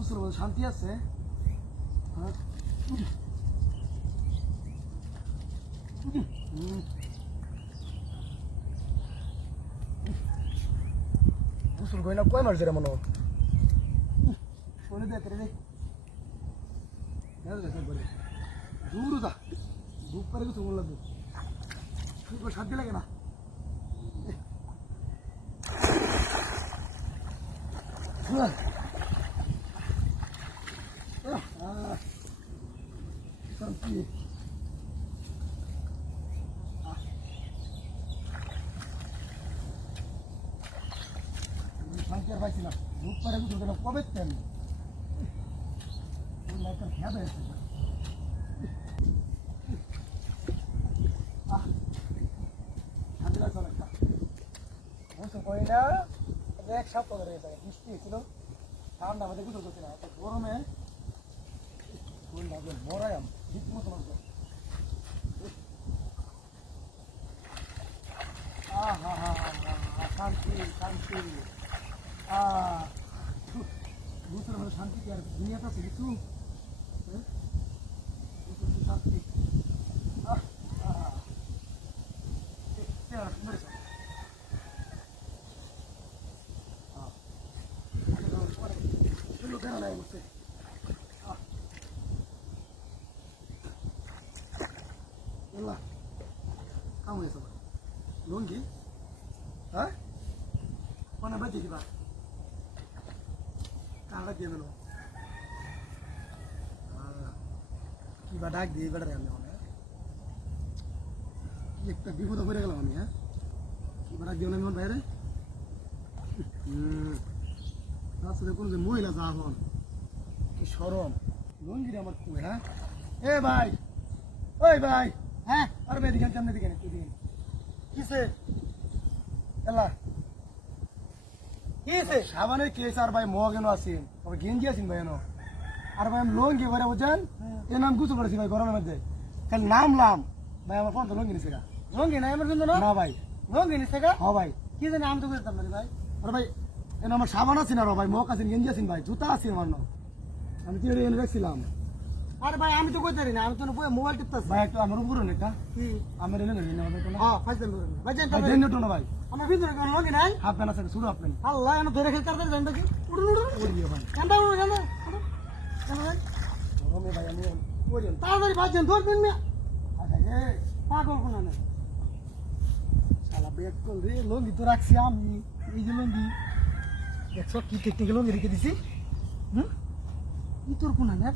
গোসল বলে শান্তি আছে। হ্যাঁ গোসল কই না কয় মারছে রে মনো বলে দে রে বলে দূর যা ধূপ করে কিছু বললাম শান্তি লাগে না। শান্তি শান্তি আর পাইছি না ধূপ করে কিছু কবে তেন খেয়ে পেয়েছে শান্তি লাগছে অনেকটা গোসল করি না এক সপ্তাহ ধরে গেছে বৃষ্টি হয়েছিল ঠান্ডা আমাদের গোসল করছি না গরমে মরাই ঠিক মতো শান্তি শান্তি গোসল হলে শান্তি কি আর দুনিয়াতে আছে কিছু শান্তি kamu ya sobat lungi hah mana baca di bawah kaget dia melo kiba dag দিয়ে বেড়ে আমি মানে একটা বিপদ পড়ে গেলাম আমি হ্যাঁ কিবা ডাক দিও না আমি বাইরে রাস্তাতে কোন যে মহিলা যা হন কি শরম লুঙ্গি আমার কই হ্যাঁ এ ভাই ওই ভাই হ্যাঁ আর ভাই দিকে সামনে দিকে কিসে এলা কিসে সাবানের কেস আর ভাই মগ এনো আছেন তবে গেঞ্জি আছেন ভাই এনো আর ভাই আমি লুঙ্গি করে বুঝছেন এ নাম গুছো করেছি ভাই গরমের মধ্যে খালি নামলাম ভাই আমার ফোন তো লুঙ্গি নিছে গা লুঙ্গি না আমার জন্য না ভাই লুঙ্গি নিছে গা হ্যাঁ ভাই কি জানি আমি তো বুঝতাম না ভাই আর ভাই এনো আমার সাবান আছে না ভাই মগ আছেন গেঞ্জি আছেন ভাই জুতা আছে আমার না আমি কি এনে রাখছিলাম আরে ভাই আমি তো কইতে না আমি তো মোবাইল টিপতাছি ভাই একটু আমার উপরে নেতা কি আমার এনে নেন না ভাই হ্যাঁ ফাইজেন ভাই জান ভাই দেন না ভাই আমার ভিতরে কোন লগে নাই হাত বানা আছে শুরু আপনি আল্লাহ এনে ধরে খেল করতে জান কি উড়ুন উড়ুন ভাই কান্দা উড়ুন জান ভাই রমে ভাই আমি ওরেন তাড়াতাড়ি ভাজেন ধর দিন না আচ্ছা এ পাগল কোন না শালা বেক কল রে লঙ্গি তো রাখছি আমি এই যে লঙ্গি দেখছো কি টেকনিক্যাল লঙ্গি রেখে দিছি ই তোর কোন না